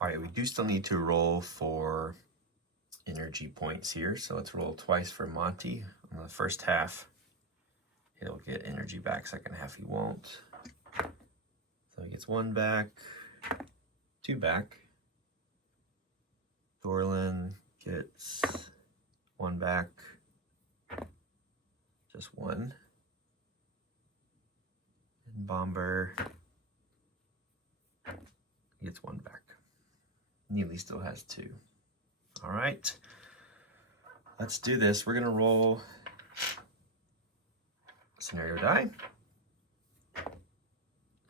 All right, we do still need to roll for energy points here. So let's roll twice for Monty. On the first half, he'll get energy back. Second half, he won't. So he gets 1 back, 2 back. Dorlin gets 1 back, just 1. And Bomber gets 1 back. Neely still has 2. All right, let's do this. We're gonna roll scenario die.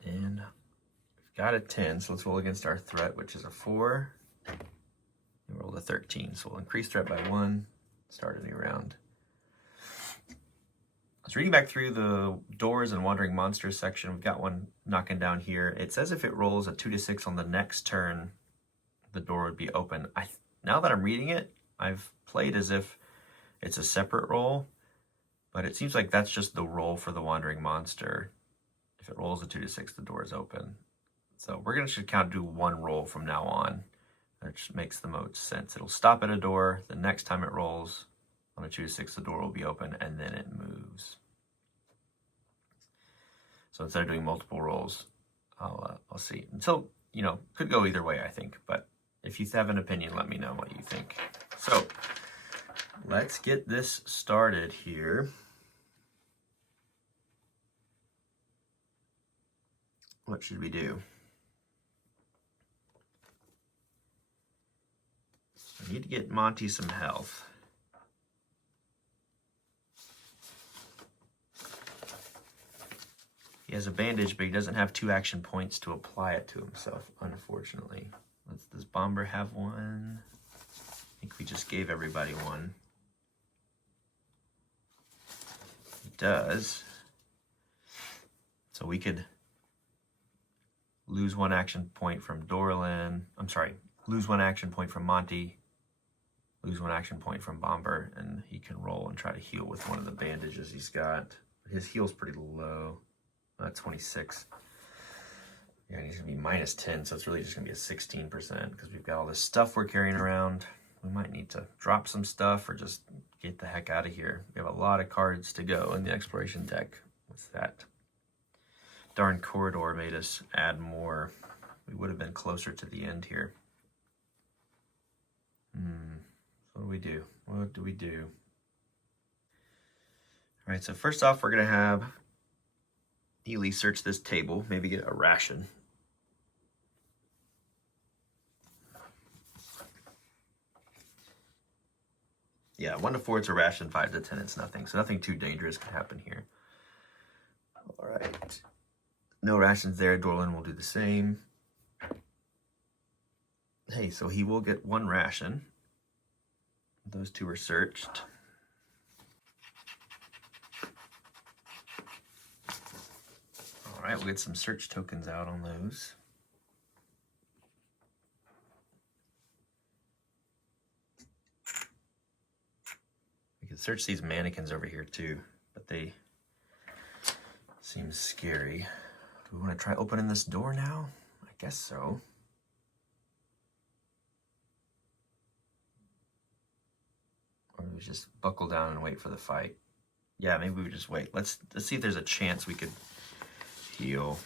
And we've got a 10, so let's roll against our threat, which is a 4. We rolled a 13, so we'll increase threat by 1, start a new round. I was reading back through the doors and wandering monsters section. We've got one knocking down here. It says if it rolls a 2 to 6 on the next turn, the door would be open. Now that I'm reading it, I've played as if it's a separate roll, but it seems like that's just the roll for the wandering monster. If it rolls a 2 to 6, the door is open. So we're gonna just do 1 roll from now on. That just makes the most sense. It'll stop at a door. The next time it rolls on a 2 to 6, the door will be open, and then it moves. So instead of doing multiple rolls, I'll see. Until, could go either way, I think. But if you have an opinion, let me know what you think. So let's get this started here. What should we do? I need to get Monty some health. He has a bandage, but he doesn't have 2 action points to apply it to himself, unfortunately. Does Bomber have 1? I think we just gave everybody 1. He does. So we could lose 1 action point from Dorlin. Lose 1 action point from Monty. Lose 1 action point from Bomber, and he can roll and try to heal with one of the bandages he's got. His heal's pretty low. 26. Yeah, he's gonna be minus 10, so it's really just gonna be a 16% because we've got all this stuff we're carrying around. We might need to drop some stuff or just get the heck out of here. We have a lot of cards to go in the exploration deck. What's that? Darn corridor made us add more. We would have been closer to the end here. What do we do? What do we do? All right, so first off, we're gonna have Ely search this table, maybe get a ration. Yeah, 1 to 4 it's a ration, 5 to 10 it's nothing. So nothing too dangerous could happen here. All right. No rations there. Dorlin will do the same. Hey, so he will get 1 ration. Those 2 are searched. All right, we'll get some search tokens out on those. We can search these mannequins over here too, but they seem scary. Do we want to try opening this door now? I guess so. Or we just buckle down and wait for the fight. Yeah, maybe we would just wait. Let's see if there's a chance we could heal.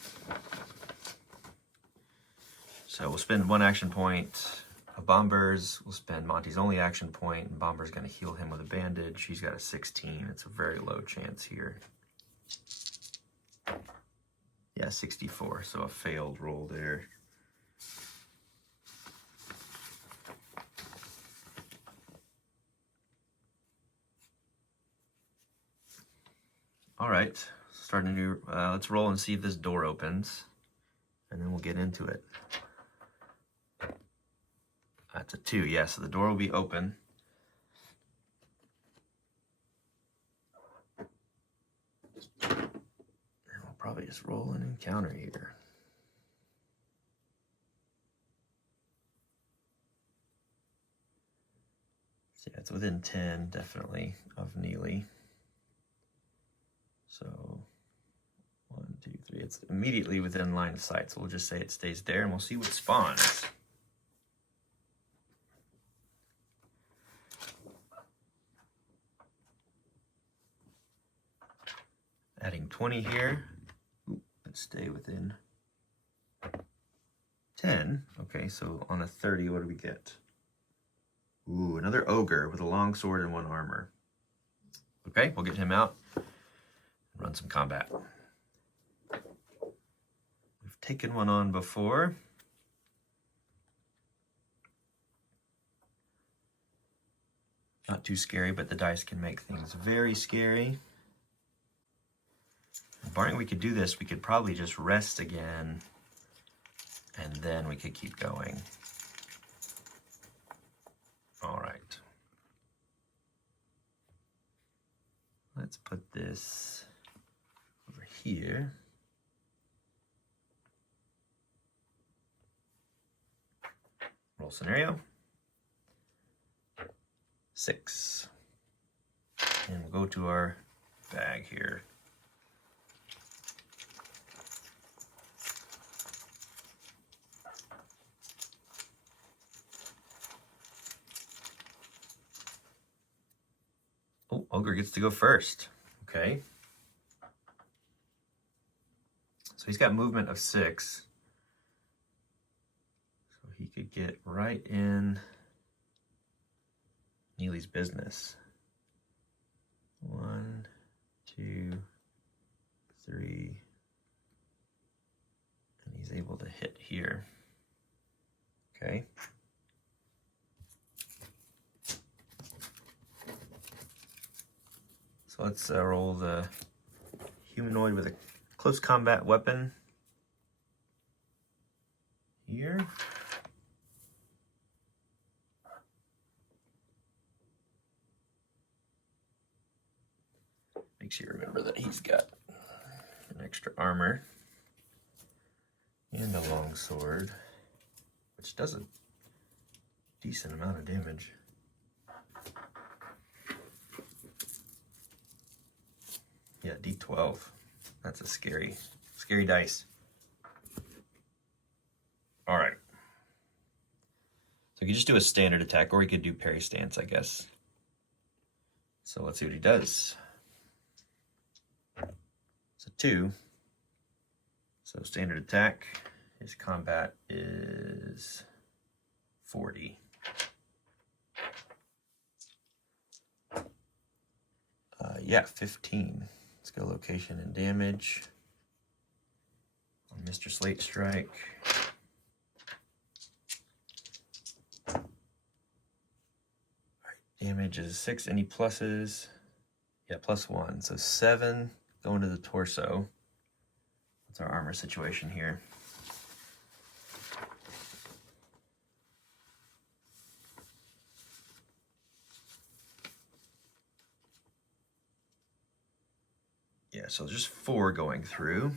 So we'll spend 1 action point of Bomber's. We'll spend Monty's only action point, and Bomber's going to heal him with a bandage. He's got a 16. It's a very low chance here. Yeah, 64, so a failed roll there. All right, start a new, let's roll and see if this door opens, and then we'll get into it. That's a 2, yeah, so the door will be open. And we'll probably just roll an encounter here. So yeah, it's within 10, definitely, of Neely. So 1, 2, 3, it's immediately within line of sight. So we'll just say it stays there and we'll see what spawns. 20 here. Ooh, let's stay within 10. Okay, so on a 30, what do we get? Ooh, another ogre with a long sword and 1 armor. Okay, we'll get him out and run some combat. We've taken one on before. Not too scary, but the dice can make things very scary. Barring we could do this, we could probably just rest again, and then we could keep going. All right. Let's put this over here. Roll scenario. 6. And we'll go to our bag here. Oh, Ogre gets to go first. Okay. So he's got movement of 6. So he could get right in Neely's business. 1, 2, 3. And he's able to hit here. Okay. So let's roll the humanoid with a close combat weapon here. Makes you remember that he's got an extra armor and a long sword, which does a decent amount of damage. Yeah, D12. That's a scary dice. All right. So you could just do a standard attack, or we could do parry stance, I guess. So let's see what he does. So 2. So standard attack. His combat is 40. Yeah, 15. Let's go location and damage on Mr. Slate Strike. All right, damage is 6. Any pluses? Yeah, +1. So 7 going to the torso. What's our armor situation here? Yeah, so just 4 going through.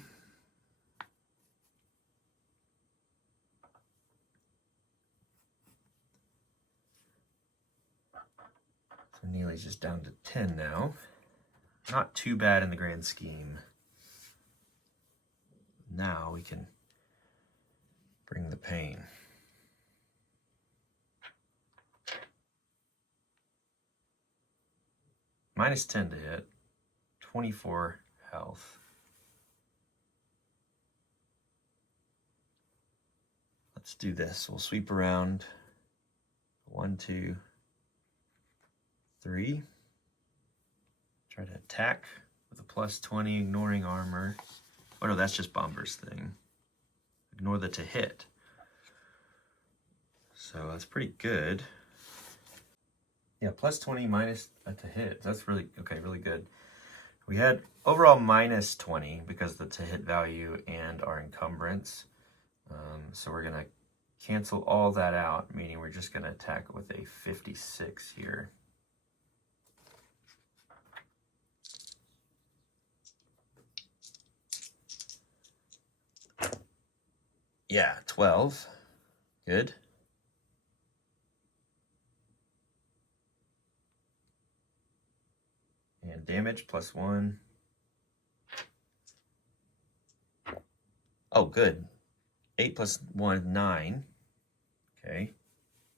So Neely's just down to 10 now. Not too bad in the grand scheme. Now we can bring the pain. -10 to hit, 24 health. Let's do this. We'll sweep around. 1, 2, 3. Try to attack with a +20, ignoring armor. Oh no, that's just Bomber's thing. Ignore the to hit. So that's pretty good. Yeah, +20 minus to hit. That's really, okay, really good. We had overall -20 because of the to hit value and our encumbrance. So we're gonna cancel all that out, meaning we're just gonna attack with a 56 here. Yeah, 12. Good. And damage +1. Oh, good. 8 + 1, 9. Okay.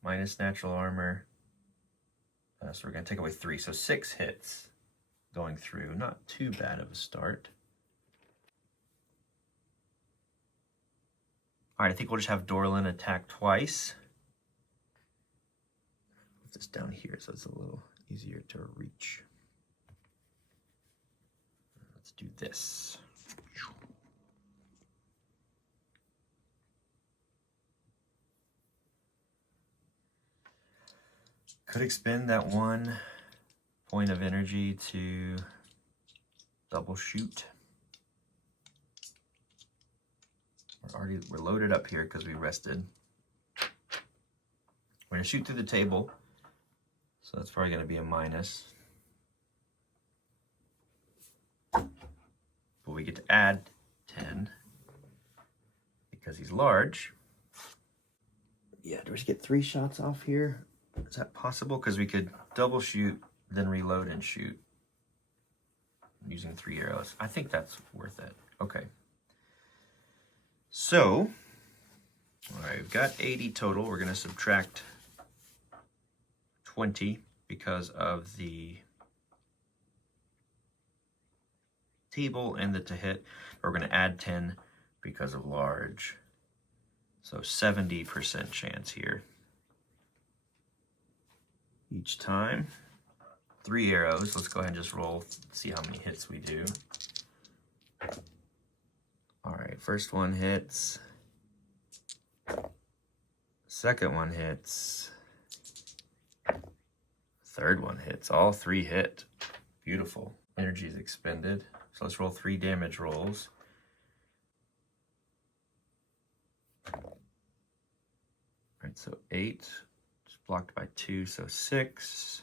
Minus natural armor. So we're going to take away 3. So 6 hits going through. Not too bad of a start. All right, I think we'll just have Dorlin attack twice. Put this down here so it's a little easier to reach. Let's do this. Could expend that 1 point of energy to double shoot. We're loaded up here because we rested. We're gonna shoot through the table, so that's probably gonna be a minus. But we get to add 10 because he's large. Yeah, do we get 3 shots off here? Is that possible? Because we could double shoot, then reload and shoot using 3 arrows. I think that's worth it. Okay. So, all right, we've got 80 total. We're going to subtract 20 because of the table and the to hit. We're going to add 10 because of large. So 70% chance here. Each time. 3 arrows. Let's go ahead and just roll, see how many hits we do. All right, first one hits. Second one hits. Third one hits. All 3 hit. Beautiful. Energy is expended. So let's roll 3 damage rolls. All right, so 8. It's blocked by 2, so 6.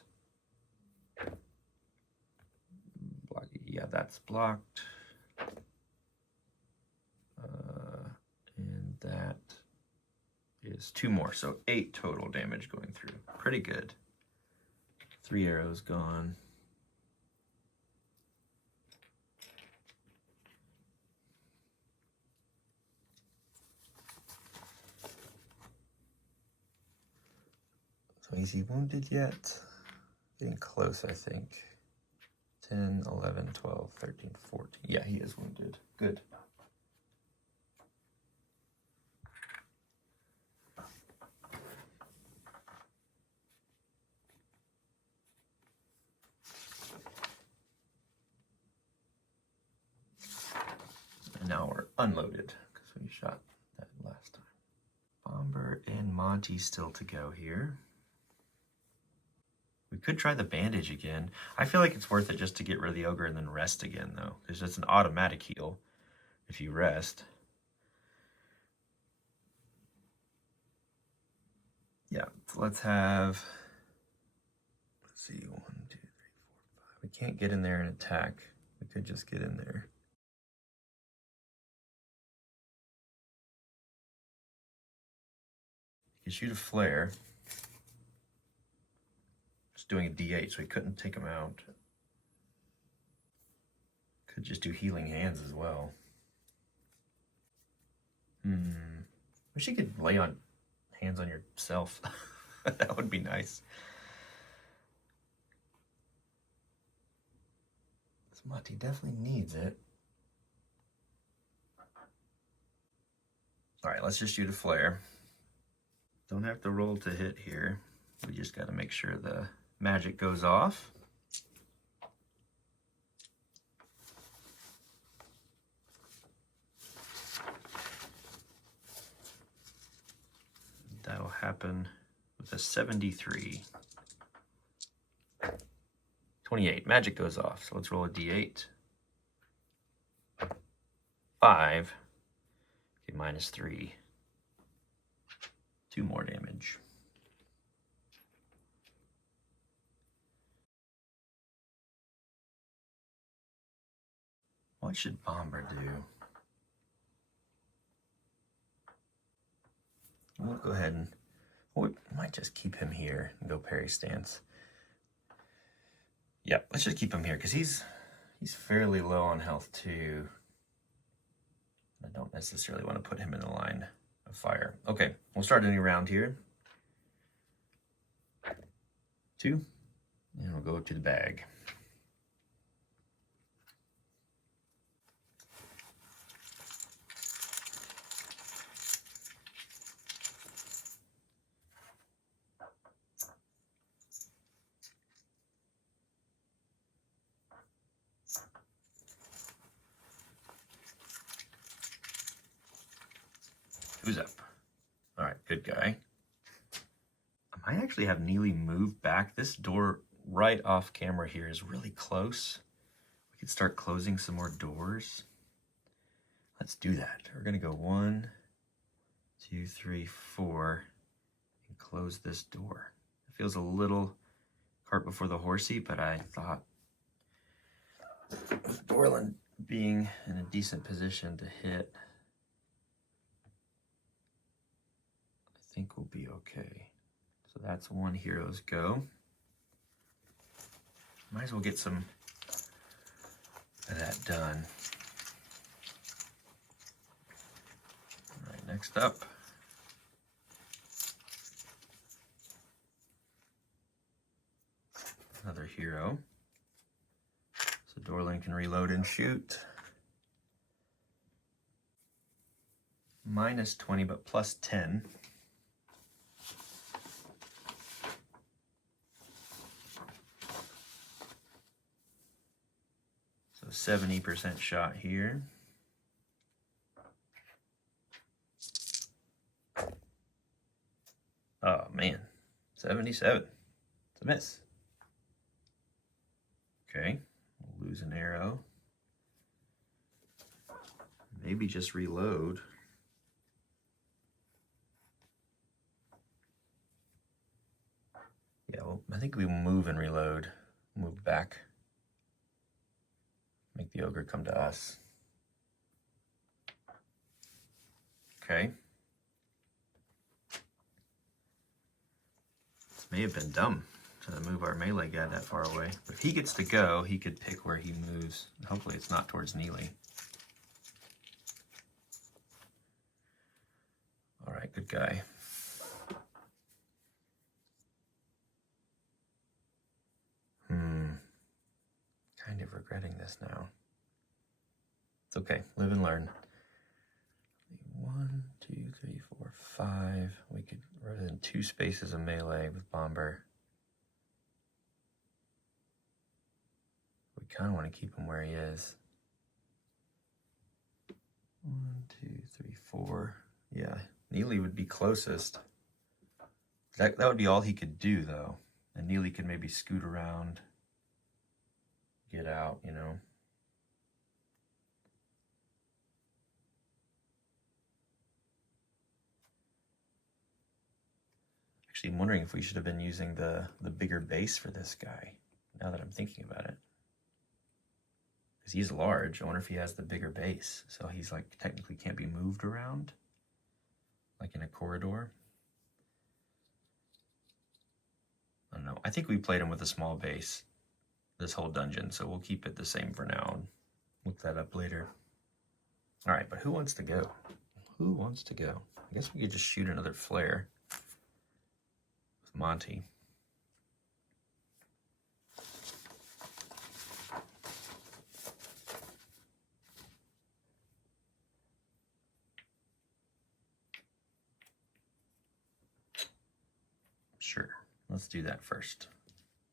Yeah, that's blocked. And that is 2 more, so 8 total damage going through. Pretty good. 3 arrows gone. So is he wounded yet? Getting close, I think. 10, 11, 12, 13, 14. Yeah, he is wounded. Good. And now we're unloaded because we shot that last time. Bomber and Monty still to go here. We could try the bandage again. I feel like it's worth it just to get rid of the ogre and then rest again, though. Because it's an automatic heal if you rest. Yeah, so let's have... Let's see, 1, 2, 3, 4, 5. We can't get in there and attack. We could just get in there. You can shoot a flare. Doing a D8, so he couldn't take him out. Could just do healing hands as well. Wish you could lay on hands on yourself. That would be nice. Monty definitely needs it. All right, let's just shoot a flare. Don't have to roll to hit here. We just got to make sure the magic goes off. That'll happen with a 73. 28. Magic goes off. So let's roll a d8. 5. Okay, minus 3. 2 more damage. What should Bomber do? We'll go ahead and we might just keep him here and go parry stance. Yep, let's just keep him here because he's fairly low on health too. I don't necessarily want to put him in the line of fire. Okay, we'll start a new round here. 2, and we'll go to the bag. Who's up? All right, good guy. I might actually have Neely move back. This door right off camera here is really close. We could start closing some more doors. Let's do that. We're gonna go 1, 2, 3, 4, and close this door. It feels a little cart before the horsey, but I thought with Dorland being in a decent position to hit, I think we'll be okay. So that's one hero's go. Might as well get some of that done. All right, next up. Another hero. So Dorland can reload and shoot. Minus 20, but plus 10. So 70% shot here. Oh man, 77. It's a miss. Okay, we'll lose an arrow. Maybe just reload. Yeah, well, I think we will move and reload. Move back. Make the ogre come to us. Okay. This may have been dumb to move our melee guy that far away. If he gets to go, he could pick where he moves. Hopefully it's not towards Neely. All right, good guy. Kind of regretting this now. It's okay, live and learn. 1, 2, 3, 4, 5. We could, rather than 2 spaces of melee with Bomber, we kind of want to keep him where he is. 1, 2, 3, 4. Yeah, Neely would be closest. That would be all he could do, though. And Neely could maybe scoot around, get out, you know. Actually, I'm wondering if we should have been using the bigger base for this guy, now that I'm thinking about it. Because he's large. I wonder if he has the bigger base. So he's like technically can't be moved around, like in a corridor. I don't know. I think we played him with a small base this whole dungeon, so we'll keep it the same for now and look that up later. All right, but who wants to go? Who wants to go? I guess we could just shoot another flare with Monty. Sure, let's do that first.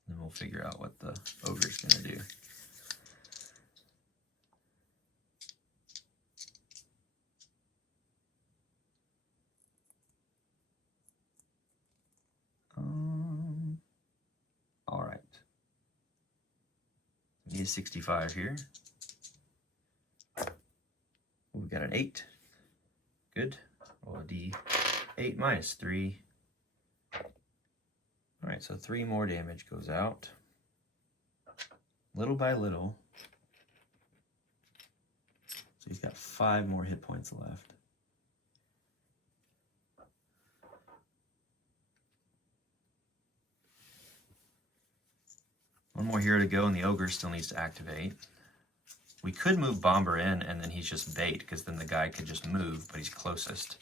Then we'll figure out what the ogre's gonna do. All right. We need 65 here. We got an 8. Good. Roll a D8 minus 3. All right, so 3 more damage goes out. Little by little. So he's got 5 more hit points left. One more hero to go, and the ogre still needs to activate. We could move Bomber in, and then he's just bait, because then the guy could just move, but he's closest.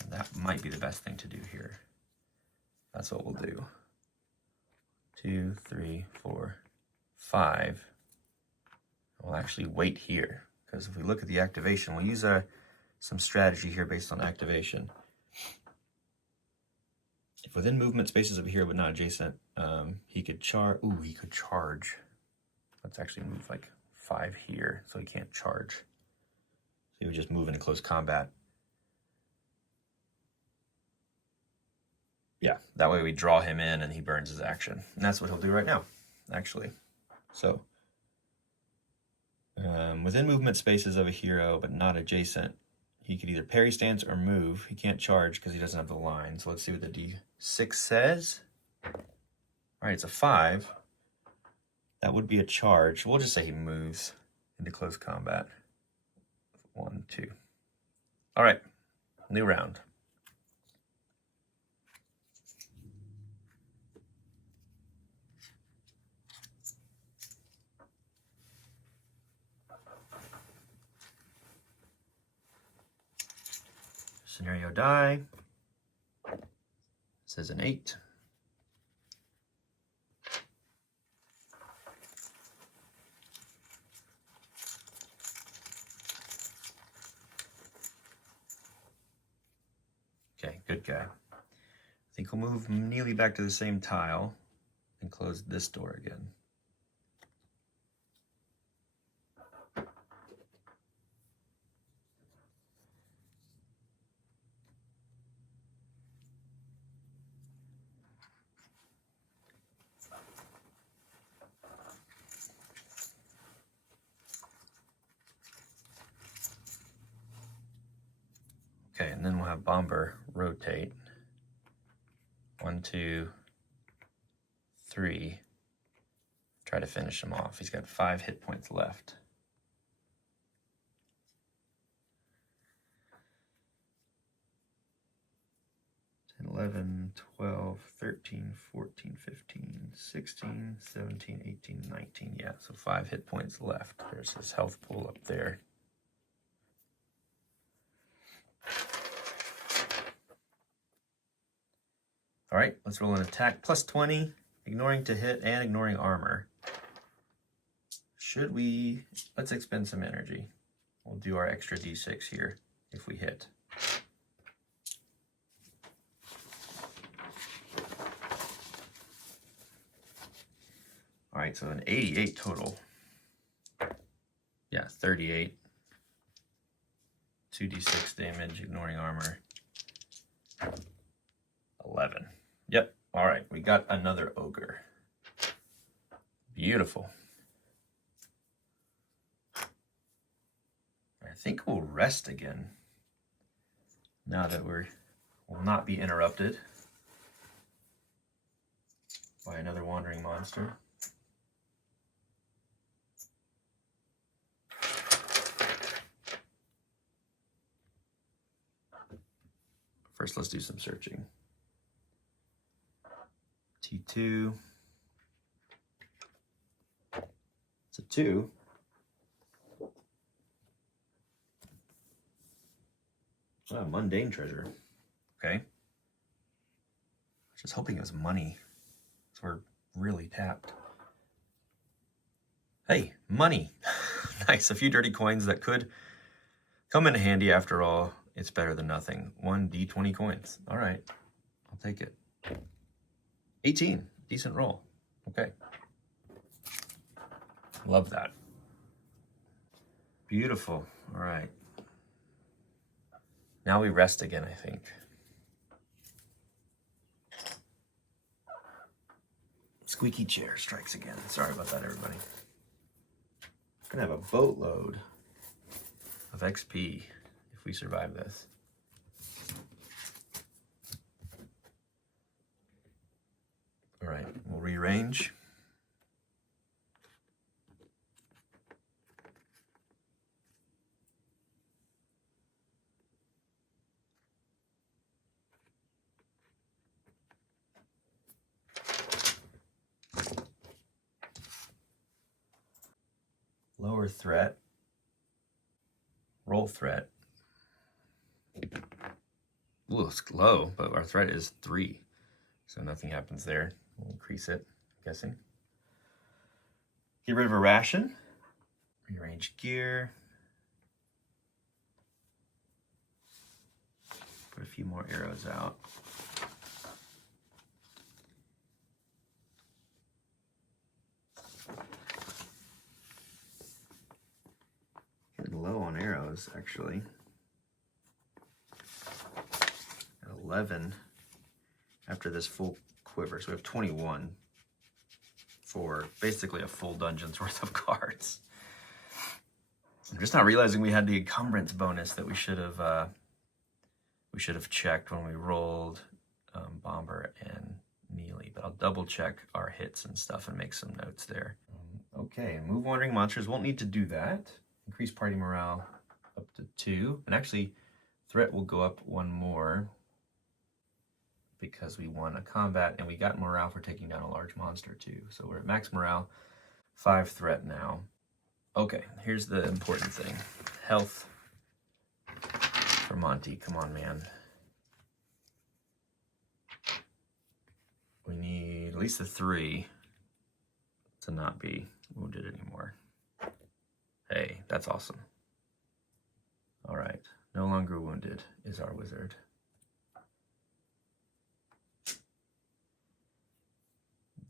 And that might be the best thing to do here. That's what we'll do. 2, 3, 4, 5. We'll actually wait here, because if we look at the activation, we'll use some strategy here based on activation. If within movement spaces of a hero but not adjacent, he could charge. Ooh, he could charge. Let's actually move like 5 here, so he can't charge. So he would just move into close combat. Yeah, that way we draw him in and he burns his action. And that's what he'll do right now, actually. So, within movement spaces of a hero, but not adjacent, he could either parry stance or move. He can't charge because he doesn't have the line. So let's see what the D6 says. All right, it's a 5. That would be a charge. We'll just say he moves into close combat. 1, 2. All right, new round. Scenario die. This is an 8. Okay, good guy. I think we'll move Neely back to the same tile and close this door again. Okay, and then we'll have Bomber rotate. 1, 2, 3. Try to finish him off. He's got 5 hit points left. And 11, 12, 13, 14, 15, 16, 17, 18, 19. Yeah, so 5 hit points left. There's his health pool up there. All right, let's roll an attack. Plus 20, ignoring to hit and ignoring armor. Should we... Let's expend some energy. We'll do our extra d6 here if we hit. All right, so an 88 total. Yeah, 38. 2d6 damage, ignoring armor. 11. Yep, all right, we got another ogre. Beautiful. I think we'll rest again now that we'll not be interrupted by another wandering monster. First, let's do some searching. T2. It's a 2. Oh, mundane treasure. Okay. Just hoping it was money. So we're really tapped. Hey, money. Nice. A few dirty coins that could come in handy after all. It's better than nothing. 1d20 coins. All right. I'll take it. 18. Decent roll. Okay. Love that. Beautiful. All right. Now we rest again, I think. Squeaky chair strikes again. Sorry about that, everybody. We're gonna have a boatload of XP if we survive this. All right, we'll rearrange. Lower threat, roll threat. Ooh, it's low, but our threat is 3. So nothing happens there. We'll increase it, I'm guessing. Get rid of a ration. Rearrange gear. Put a few more arrows out. Getting low on arrows, actually. At 11. after this full quiver. So we have 21 for basically a full dungeon's worth of cards. I'm just not realizing we had the encumbrance bonus that we should have checked when we rolled Bomber and Melee. But I'll double check our hits and stuff and make some notes there. Okay, move wandering monsters. Won't need to do that. Increase party morale up to 2. And actually, threat will go up 1 more because we won a combat and we got morale for taking down a large monster too. So we're at max morale, 5 threat now. Okay, here's the important thing. Health for Monty. Come on, man. We need at least a 3 to not be wounded anymore. Hey, that's awesome. All right, no longer wounded is our wizard.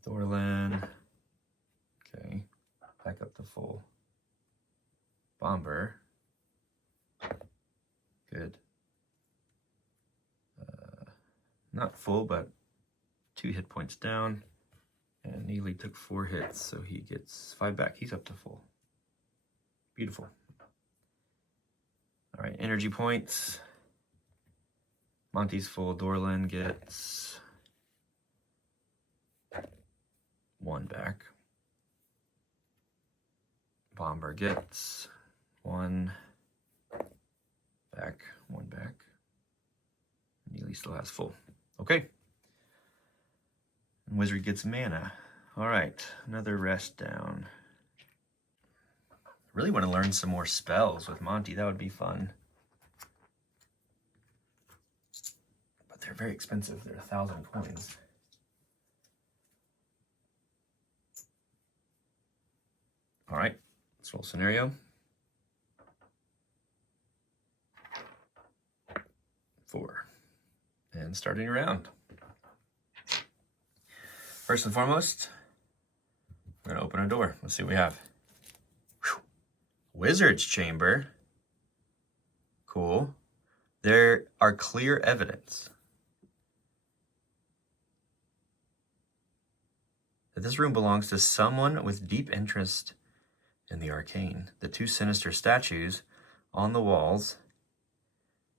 Thorlin. Okay, back up to full. Bomber. Good. Not full, but 2 hit points down. And Neely took 4 hits, so he gets 5 back. He's up to full. Beautiful. All right, energy points. Monty's full. Dorlin gets 1 back. Bomber gets 1 back, 1 back. Neely still has full. Okay. And Wizard gets mana. All right, another rest down. I really want to learn some more spells with Monty. That would be fun. But they're very expensive. They're 1,000 coins. All right, let's roll scenario. 4. And starting around. First and foremost, we're gonna open a door. Let's see what we have. Whew. Wizard's Chamber. Cool. There are clear evidence that this room belongs to someone with deep interest in the arcane. The 2 sinister statues on the walls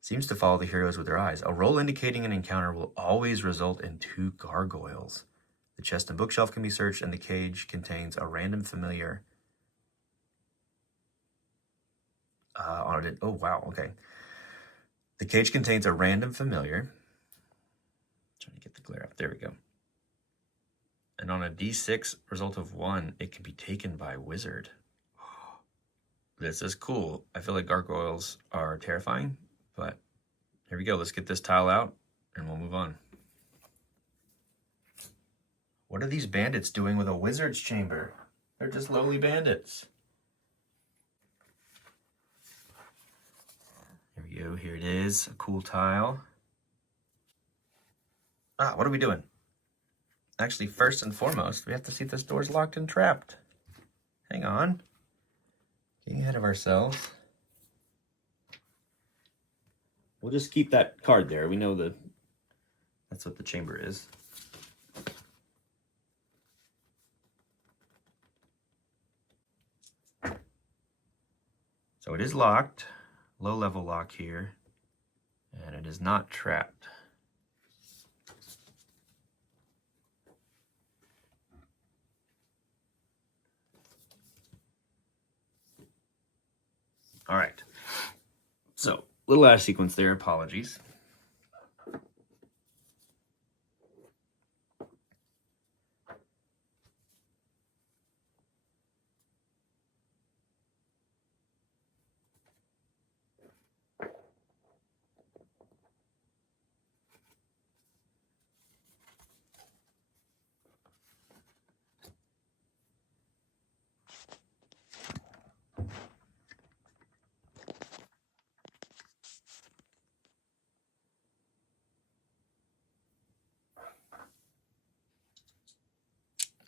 seems to follow the heroes with their eyes. A roll indicating an encounter will always result in 2 gargoyles. The chest and bookshelf can be searched, and the cage contains a random familiar. Oh, wow, okay. The cage contains a random familiar. Trying to get the glare up. There we go. And on a D6 result of 1, it can be taken by wizard. This is cool. I feel like gargoyles are terrifying, but here we go. Let's get this tile out, and we'll move on. What are these bandits doing with a wizard's chamber? They're just lowly bandits. Here we go. Here it is. A cool tile. What are we doing? Actually, first and foremost, we have to see if this door's locked and trapped. Hang on. Getting ahead of ourselves. We'll just keep that card there. We know that's what the chamber is. So it is locked, low level lock here, and it is not trapped. All right, so little out of sequence there, apologies.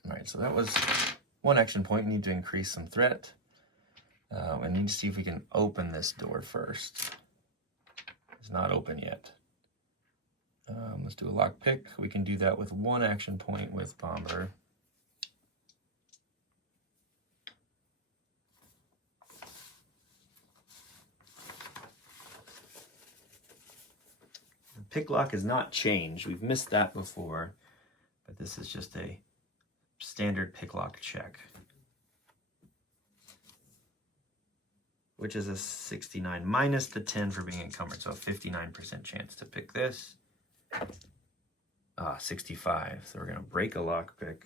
All right, so that was one action point. We need to increase some threat. I need to see if we can open this door first. It's not open yet. Let's do a lockpick. We can do that with 1 action point with Bomber. Pick lock is not changed. We've missed that before, but this is just a standard pick lock check, which is a 69 minus the 10 for being encumbered, so a 59% chance to pick this. 65, so we're gonna break a lock pick.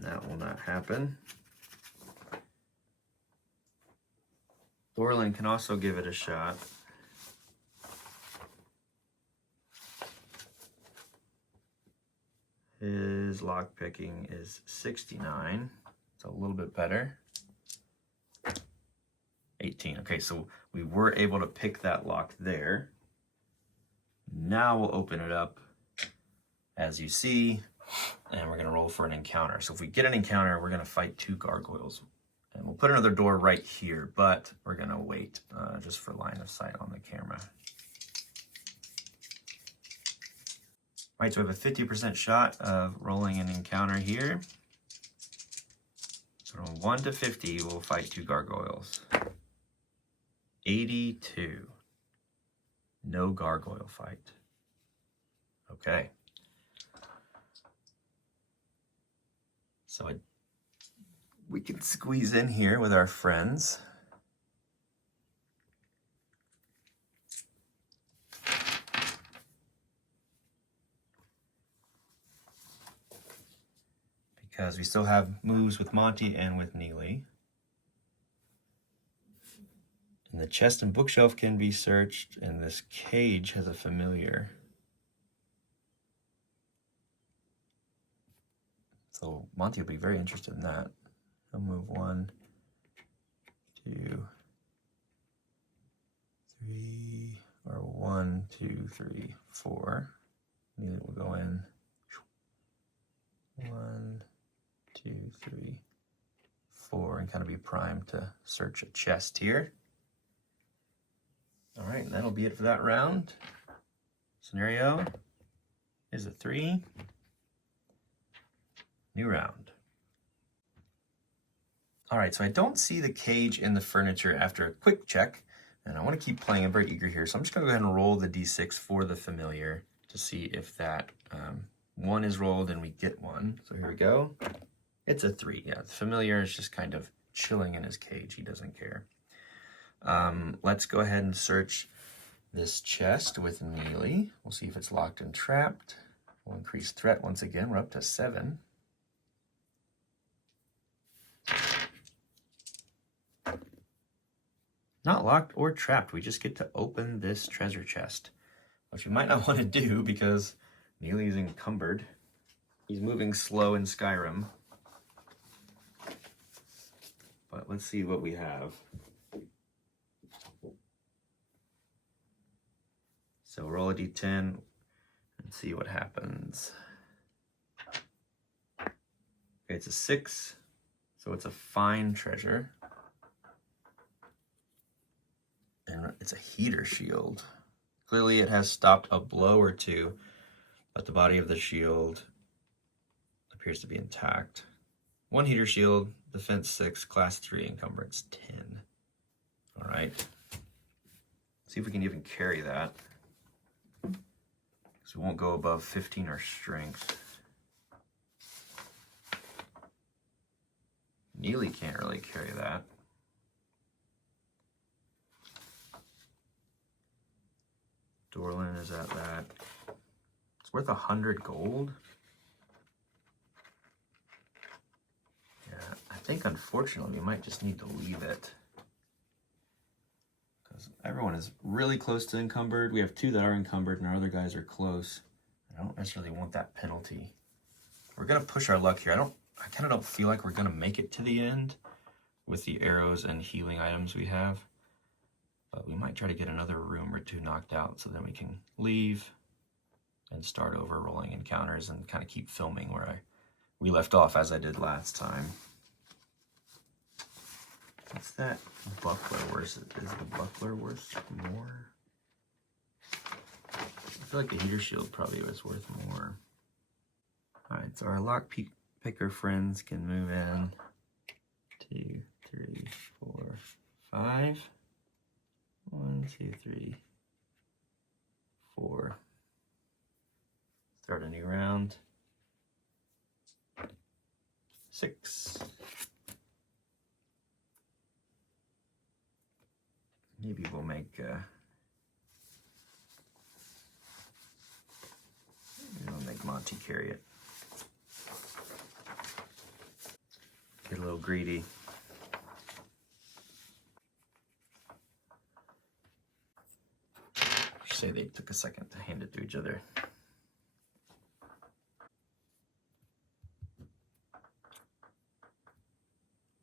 That will not happen. Orlin can also give it a shot. His lock picking is 69. It's a little bit better. 18. Okay, so we were able to pick that lock there. Now we'll open it up, as you see, and we're gonna roll for an encounter. So if we get an encounter, we're gonna fight 2 gargoyles. And we'll put another door right here, but we're gonna wait just for line of sight on the camera. All right, so we have a 50% shot of rolling an encounter here. So from 1 to 50, we'll fight 2 gargoyles. 82. No gargoyle fight. Okay. So we can squeeze in here with our friends. Because we still have moves with Monty and with Neely. And the chest and bookshelf can be searched, and this cage has a familiar. So Monty will be very interested in that. He'll move 1, 2, 3, or 1, 2, 3, 4. Neely will go in. 1, 2, 3, 4, and kind of be primed to search a chest here. All right, and that'll be it for that round. Scenario is a 3. New round. All right, so I don't see the cage in the furniture after a quick check, and I want to keep playing. I'm very eager here, so I'm just going to go ahead and roll the d6 for the familiar to see if that 1 is rolled and we get 1. So here we go. It's a 3. Yeah, the familiar is just kind of chilling in his cage. He doesn't care. Let's go ahead and search this chest with Neely. We'll see if it's locked and trapped. We'll increase threat once again. We're up to 7. Not locked or trapped. We just get to open this treasure chest, which we might not want to do because Neely is encumbered. He's moving slow in Skyrim. But let's see what we have. So roll a d10 and see what happens. Okay, it's a 6, so it's a fine treasure. And it's a heater shield. Clearly it has stopped a blow or 2, but the body of the shield appears to be intact. 1 heater shield, defense 6, class 3, encumbrance 10. All right. See if we can even carry that. So we won't go above 15 our strength. Neely can't really carry that. Dorlin is at that. It's worth 100 gold. Yeah, I think unfortunately we might just need to leave it. Because everyone is really close to encumbered. We have 2 that are encumbered and our other guys are close. I don't necessarily want that penalty. We're gonna push our luck here. I kind of don't feel like we're gonna make it to the end with the arrows and healing items we have. But we might try to get another room or 2 knocked out so then we can leave and start over rolling encounters and kind of keep filming where we left off as I did last time. What's that buckler worth? Is the buckler worth more? I feel like the heater shield probably was worth more. Alright, so our lock picker friends can move in. 2, 3, 4, 5. 1, 2, 3, 4. Start a new round. 6. Maybe we'll make Monty carry it. Get a little greedy. Say they took a second to hand it to each other.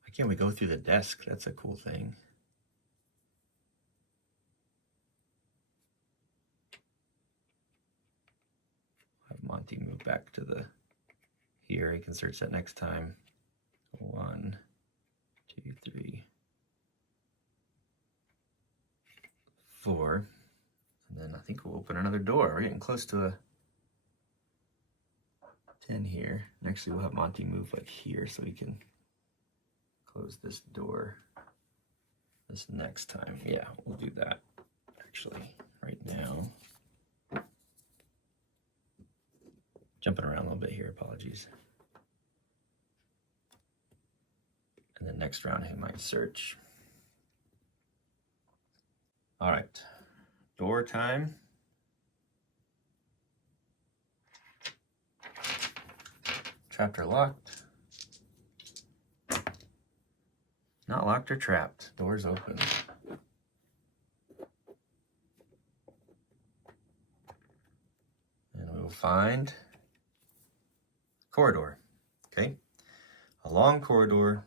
Why can't we go through the desk? That's a cool thing. Have Monty move back to the here. He can search that next time. 1, 2, 3, 4. And then I think we'll open another door. We're getting close to a 10 here. And actually, we'll have Monty move like here so he can close this door this next time. Yeah, we'll do that actually right now. Jumping around a little bit here, apologies. And then next round, he might search. All right, door time. Trapped or locked? Not locked or trapped. Doors open. And we will find corridor. Okay. A long corridor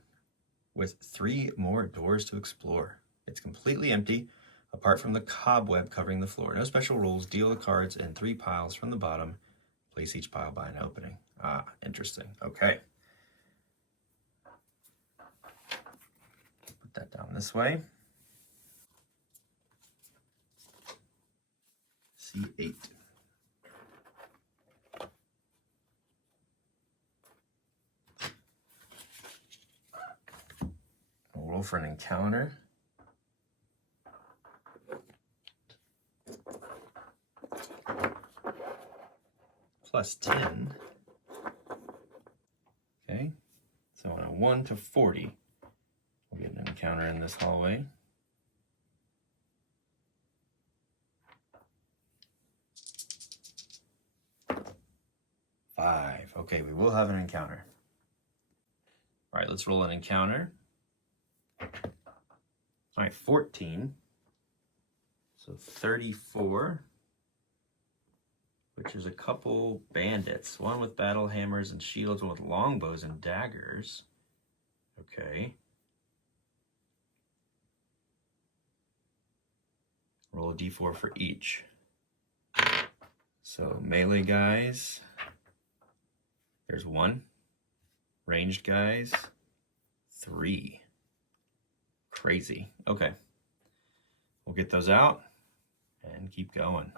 with 3 more doors to explore. It's completely empty, apart from the cobweb covering the floor. No special rules. Deal the cards in 3 piles from the bottom. Place each pile by an opening. Ah, interesting. Okay. Put that down this way. C8. We'll roll for an encounter. Plus 10. Okay, so on a 1 to 40, we'll get an encounter in this hallway. Five. Okay, we will have an encounter. All right, let's roll an encounter. All right, 14. So 34. Which is a couple bandits. One with battle hammers and shields, one with longbows and daggers. Okay. Roll a d4 for each. So melee guys, there's 1. Ranged guys, 3. Crazy. Okay. We'll get those out and keep going.